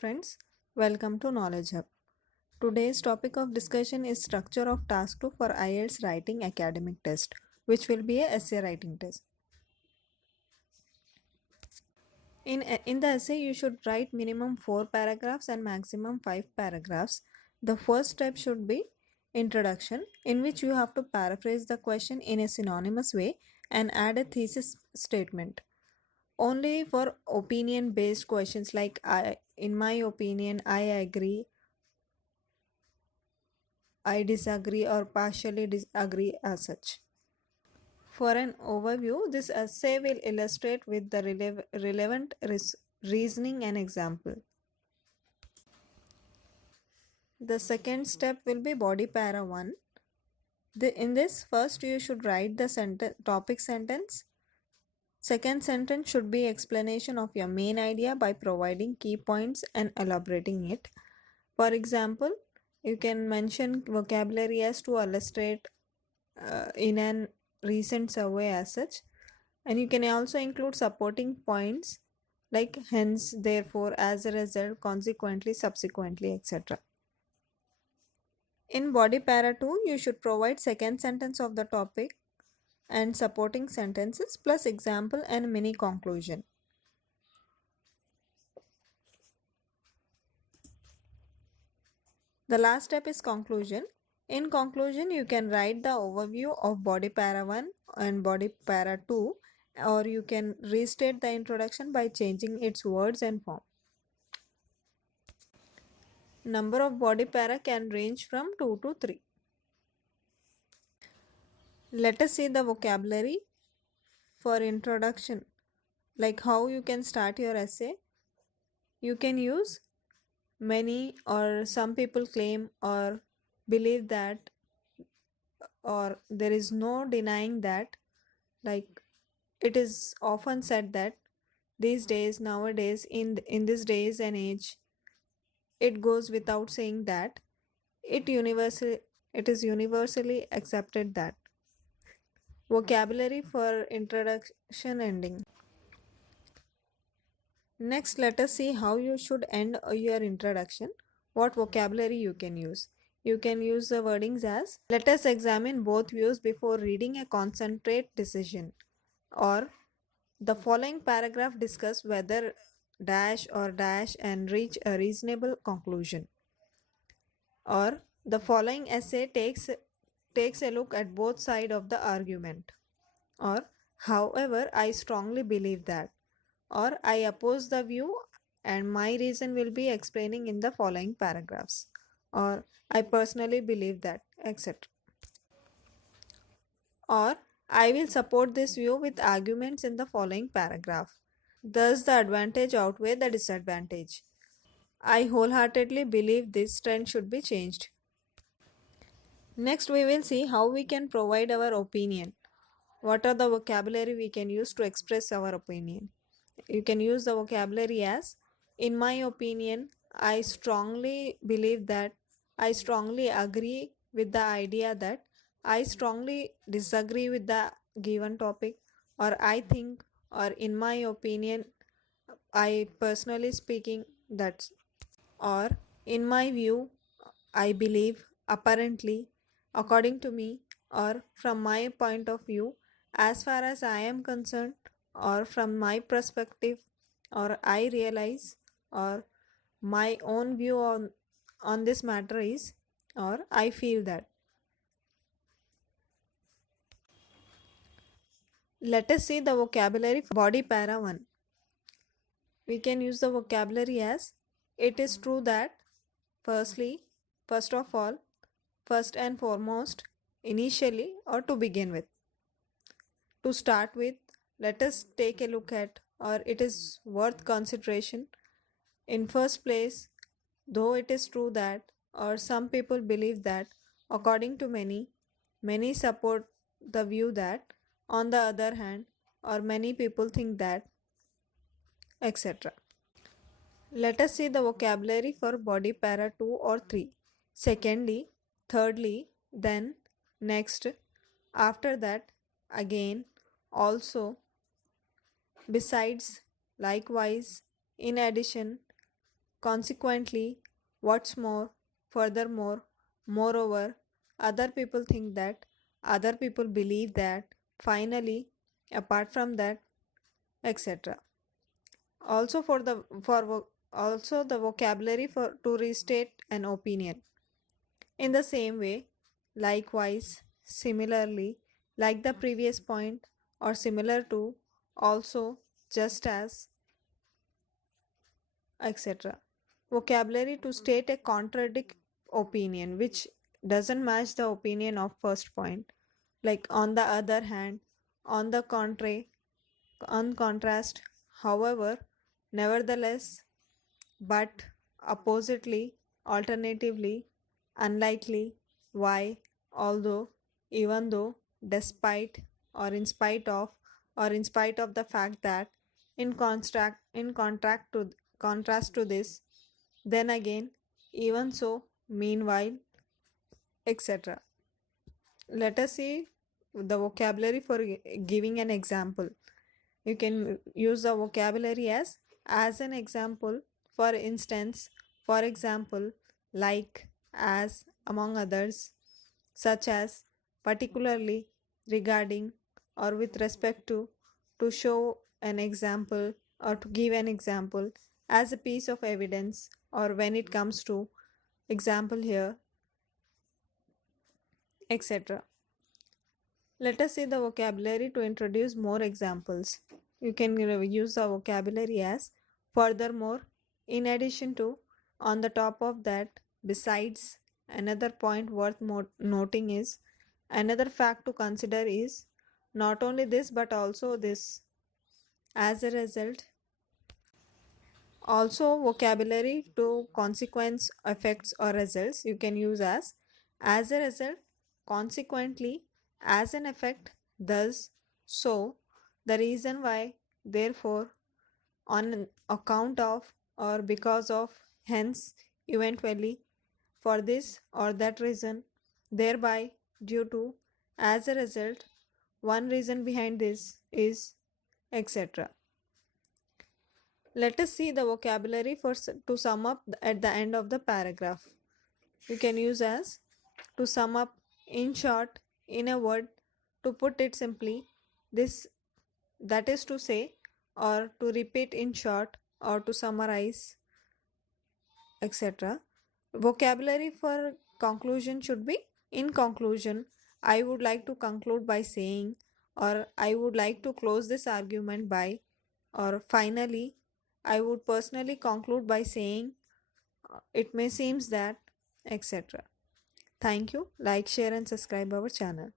friends, welcome to Knowledge Hub. Today's topic of discussion is structure of task 2 for IELTS writing academic test, which will be a essay writing test. In the essay, you should write minimum 4 paragraphs and maximum 5 paragraphs. The first step should be introduction, in which you have to paraphrase the question in a synonymous way and add a thesis statement. Only for opinion based questions like in my opinion, I agree, I disagree, or partially disagree as such. For an overview, this essay will illustrate with the relevant reasoning and example. The second step will be body para 1. In this, first you should write the topic sentence. Second sentence should be explanation of your main idea by providing key points and elaborating it. For example, you can mention vocabulary as to illustrate in an recent survey as such, and you can also include supporting points like hence, therefore, as a result, consequently, subsequently, etc. In body para 2, you should provide second sentence of the topic and supporting sentences plus example and mini conclusion. The last step is conclusion. In conclusion, you can write the overview of body para 1 and body para 2, or you can restate the introduction by changing its words and form. Number of body para can range from 2 to 3. Let us see the vocabulary for introduction, like how you can start your essay. You can use many, or some people claim or believe that, or there is no denying that. Like it is often said that these days, nowadays, in this days and age, it goes without saying that it is universally accepted that. Vocabulary for introduction ending. Next, let us see how you should end your introduction. What vocabulary you can use. You can use the wordings as, let us examine both views before reading a concentrate decision, or the following paragraph discuss whether dash or dash and reach a reasonable conclusion, or the following essay takes a look at both sides of the argument, or however I strongly believe that, or I oppose the view and my reason will be explaining in the following paragraphs, or I personally believe that, etc. Or I will support this view with arguments in the following paragraph. Thus, the advantage outweigh the disadvantage. I wholeheartedly believe this trend should be changed. Next, we will see how we can provide our opinion. What are the vocabulary we can use to express our opinion? You can use the vocabulary as, in my opinion, I strongly believe that, I strongly agree with the idea that, I strongly disagree with the given topic, or I think, or in my opinion, I personally speaking, that's, or in my view, I believe, apparently, according to me, or from my point of view, as far as I am concerned, or from my perspective, or I realize, or my own view on this matter is, or I feel that. Let us see the vocabulary for body para 1. We can use the vocabulary as, it is true that, firstly, first of all, first and foremost, initially, or to begin with. To start with, let us take a look at, or it is worth consideration. In first place, though it is true that, or some people believe that, according to many support the view that, on the other hand, or many people think that, etc. Let us see the vocabulary for body para 2 or 3. Secondly, thirdly, then, next, after that, again, also, besides, likewise, in addition, consequently, what's more, furthermore, moreover, other people think that, other people believe that, finally, apart from that, etc. Also also the vocabulary for to restate an opinion. In the same way, likewise, similarly, like the previous point, or similar to, also, just as, etc. Vocabulary to state a contradict opinion which doesn't match the opinion of first point. Like on the other hand, on the contrary, on contrast, however, nevertheless, but, oppositely, alternatively, unlikely, why, although, even though, despite, or in spite of, or in spite of the fact that, in contrast to this, then again, even so, meanwhile, etc. Let us see the vocabulary for giving an example. You can use the vocabulary as an example, for instance, for example, like, as, among others, such as, particularly, regarding, or with respect to show an example, or to give an example, as a piece of evidence, or when it comes to example here, etc. Let us see the vocabulary to introduce more examples. You can use the vocabulary as furthermore, in addition to, on the top of that, besides. Another point worth noting is, another fact to consider is, not only this but also this. As a result, also vocabulary to consequence, effects, or results you can use as a result, consequently, as an effect, thus, so, the reason why, therefore, on account of, or because of, hence, eventually, for this or that reason, thereby, due to, as a result, one reason behind this is, etc. Let us see the vocabulary to sum up at the end of the paragraph. You can use as, to sum up, in short, in a word, to put it simply, this, that is to say, or to repeat in short, or to summarize, etc. Vocabulary for conclusion should be, in conclusion, I would like to conclude by saying, or I would like to close this argument by, or finally, I would personally conclude by saying, it may seems that, etc. Thank you. Like, share, and subscribe our channel.